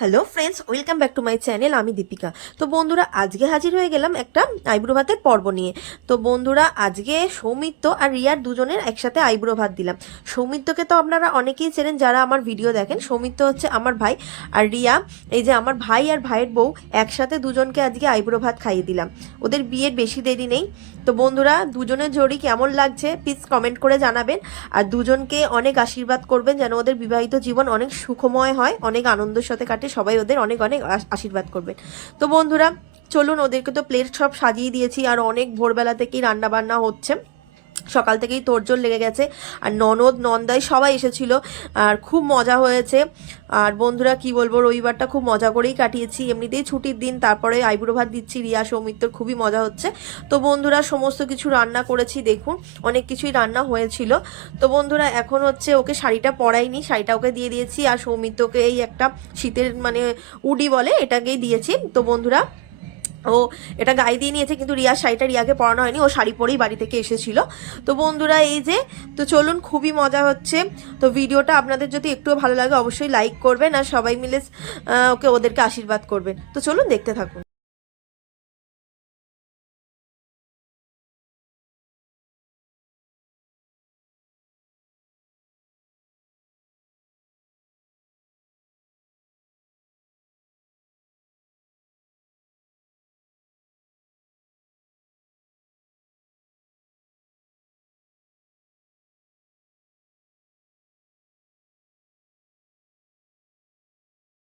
Hello friends, welcome back to my channel. আমি দীপিকা। তো বন্ধুরা, আজকে হাজির হয়ে গেলাম একটা আইব্রো ভাতের পর্ব নিয়ে। তো বন্ধুরা, আজকে সৌমিত্র আর রিয়ার দুজনের একসাথে আইব্রো ভাত দিলাম। সৌমিত্রকে তো আপনারা অনেকেই চেনেন যারা আমার ভিডিও দেখেন। সৌমিত্র হচ্ছে আমার ভাই, আর রিয়া এই যে আমার ভাই আর ভাইয়ের বউ, একসাথে দুজনকে আজকে আইব্রো ভাত খাইয়ে দিলাম। ওদের বিয়ের বেশি দেরি নেই। তো বন্ধুরা, দুজনের জোড়ি কেমন লাগছে প্লিজ কমেন্ট করে জানাবেন। আর দুজনকে অনেক আশীর্বাদ করবেন যেন ওদের বিবাহিত জীবন অনেক সুখময় হয়, অনেক আনন্দের সাথে কাটে। সবাই ওদের অনেক অনেক আশীর্বাদ করবেন। তো বন্ধুরা, চলুন, ওদেরকে তো প্লেট সব সাজিয়ে দিয়েছি, আর অনেক ভোরবেলা থেকেই রান্না বান্না হচ্ছে, সকাল থেকেই তোড়জোড় লেগে গেছে। আর ননদ নন্দাই সবাই এসেছিল, আর খুব মজা হয়েছে। আর বন্ধুরা, কি বলবো, রবিবারটা খুব মজা করেই কাটিয়েছি। এমনিতেই ছুটির দিন, তারপরে আইবুড়ো ভাত দিচ্ছি রিয়া সৌমিত্র, খুবই মজা হচ্ছে। তো বন্ধুরা, সমস্ত কিছু রান্না করেছি, দেখুন অনেক কিছুই রান্না হয়েছিল। তো বন্ধুরা, এখন হচ্ছে ওকে শাড়িটা পরাইনি, শাড়িটা ওকে দিয়ে দিয়েছি, আর সৌমিত্রকে এই একটা শীতের মানে উডি বলে এটাকেই দিয়েছি। তো বন্ধুরা, ও এটা গায়ে দিয়ে নিয়েছে, কিন্তু রিয়ার শাড়িটা রিয়াকে পরানো হয়নি, ও শাড়ি পরেই বাড়ি থেকে এসেছিল। তো বন্ধুরা, এই যে, তো চলুন, খুবই মজা হচ্ছে। তো ভিডিওটা আপনাদের যদি একটুও ভালো লাগে অবশ্যই লাইক করবেন, আর সবাই মিলে ওদেরকে আশীর্বাদ করবেন। তো চলুন দেখতে থাকুন।